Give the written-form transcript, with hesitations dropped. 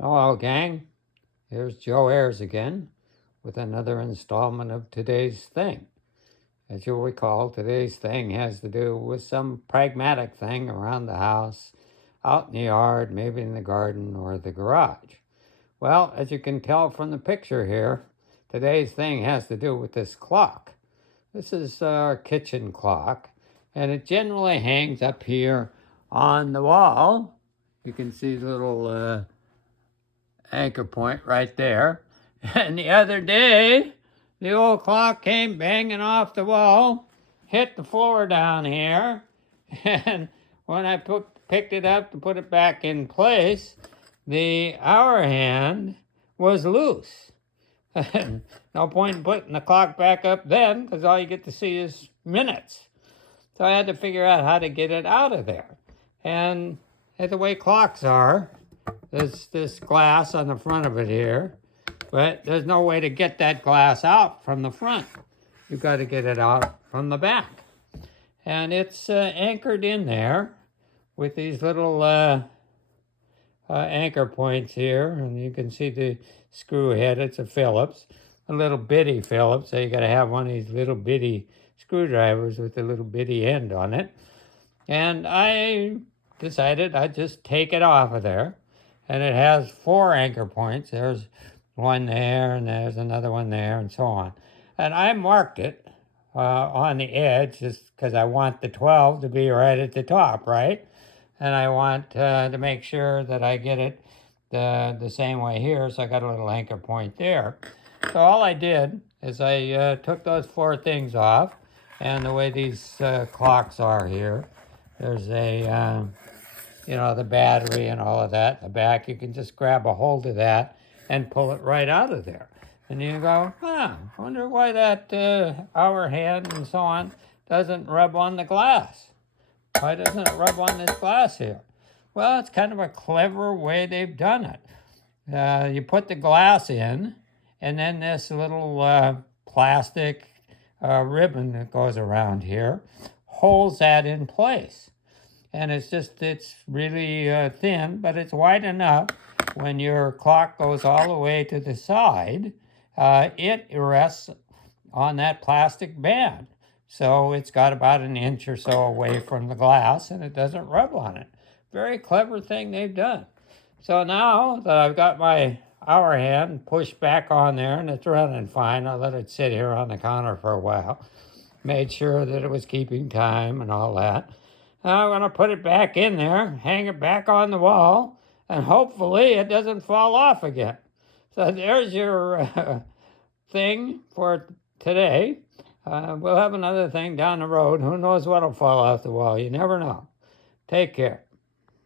Hello, gang. Here's Joe Ayers again with another installment of today's thing. As you'll recall, today's thing has to do with some pragmatic thing around the house, out in the yard, maybe in the garden or the garage. Well, as you can tell from the picture here, today's thing has to do with this clock. This is our kitchen clock, and it generally hangs up here on the wall. You can see the little anchor point right there. And the other day, the old clock came banging off the wall, hit the floor down here, and when I picked it up to put it back in place, the hour hand was loose. No point in putting the clock back up then, because all you get to see is minutes. So I had to figure out how to get it out of there. And the way clocks are, there's this glass on the front of it here, but there's no way to get that glass out from the front. You've got to get it out from the back. And it's anchored in there with these little anchor points here. And you can see the screw head. It's a Phillips, a little bitty Phillips. So you got to have one of these little bitty screwdrivers with a little bitty end on it. And I decided I'd just take it off of there. And it has 4 anchor points. There's one there, and there's another one there, and so on. And I marked it on the edge just because I want the 12 to be right at the top, right? And I want to make sure that I get it the same way here, so I got a little anchor point there. So all I did is I took those 4 things off, and the way these clocks are here, there's a... the battery and all of that in the back, you can just grab a hold of that and pull it right out of there. And you go, I wonder why that hour hand and so on doesn't rub on the glass. Why doesn't it rub on this glass here? Well, it's kind of a clever way they've done it. You put the glass in, and then this little plastic ribbon that goes around here holds that in place. And it's really thin, but it's wide enough when your clock goes all the way to the side, it rests on that plastic band. So it's got about an inch or so away from the glass, and it doesn't rub on it. Very clever thing they've done. So now that I've got my hour hand pushed back on there, and it's running fine, I let it sit here on the counter for a while. Made sure that it was keeping time and all that. Now I'm going to put it back in there, hang it back on the wall, and hopefully it doesn't fall off again. So there's your thing for today. We'll have another thing down the road. Who knows what'll fall off the wall? You never know. Take care.